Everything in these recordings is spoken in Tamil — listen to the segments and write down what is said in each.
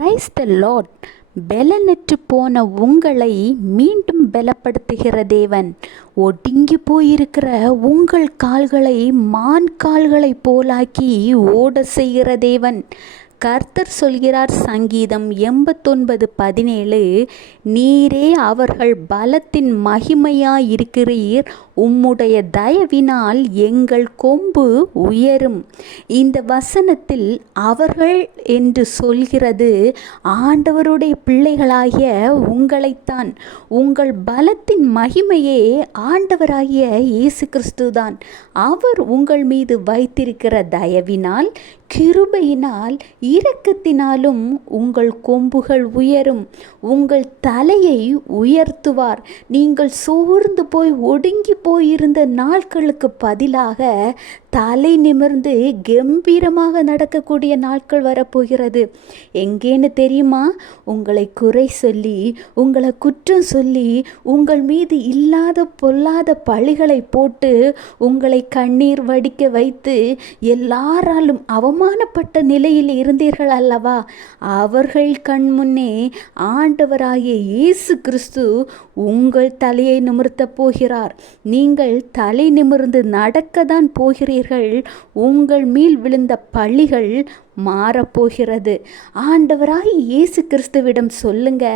Praise the Lord. பெலனற்று போன உங்களை மீண்டும் பலப்படுத்துகிற தேவன், ஒடுங்கி போயிருக்கிற உங்கள் கால்களை மான் கால்களைப் போலாக்கி ஓட செய்கிற தேவன். கர்த்தர் சொல்கிறார், சங்கீதம் 89:17, நீரே அவர்கள் பலத்தின் மகிமையாயிருக்கிறீர், உம்முடைய தயவினால் எங்கள் கொம்பு உயரும். இந்த வசனத்தில் அவர்கள் என்று சொல்கிறது ஆண்டவருடைய பிள்ளைகளாகிய உங்களைத்தான். உங்கள் பலத்தின் மகிமையே ஆண்டவராகிய இயேசு கிறிஸ்துதான். அவர் உங்கள் மீது வைத்திருக்கிற தயவினால், கிருபையினால், இரக்கத்தினாலும் உங்கள் கொம்புகள் உயரும். உங்கள் தலையை உயர்த்துவார். நீங்கள் சோர்ந்து போய் ஒடுங்கி போயிருந்த நாட்களுக்கு பதிலாக தலை நிமிர்ந்து கம்பீரமாக நடக்கக்கூடிய நாட்கள் வரப்போகிறது. எங்கேன்னு தெரியுமா? உங்களை குறை சொல்லி, உங்களை குற்றம் சொல்லி, உங்கள் மீது இல்லாத பொல்லாத பழிகளை போட்டு உங்களை கண்ணீர் வடிக்க வைத்து எல்லாராலும் அவமானப்பட்ட நிலையில் இருந்தீர்கள் அல்லவா? அவர்கள் கண் முன்னே ஆண்டவராகிய இயேசு கிறிஸ்து உங்கள் தலையை நிமிர்த்த போகிறார். நீங்கள் தலை நிமிர்ந்து நடக்கத்தான் போகிறீர்கள். உங்கள் மேல் விழுந்த பழிகள் மாறப்போகிறது. ஆண்டவராகிய இயேசு கிறிஸ்துவிடம் சொல்லுங்க,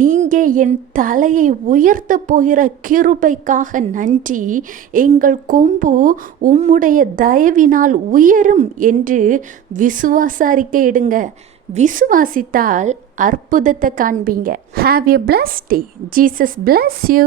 நீங்க என் தலையை உயர்த்த போகிற கிருபைக்காக நன்றி. எங்கள் கொம்பு உம்முடைய தயவினால் உயரும் என்று விசுவாச அறிக்கை இடுங்க. விசுவாசித்தால் அற்புதத்தை காண்பீங்க. Have a blessed day. Jesus bless you.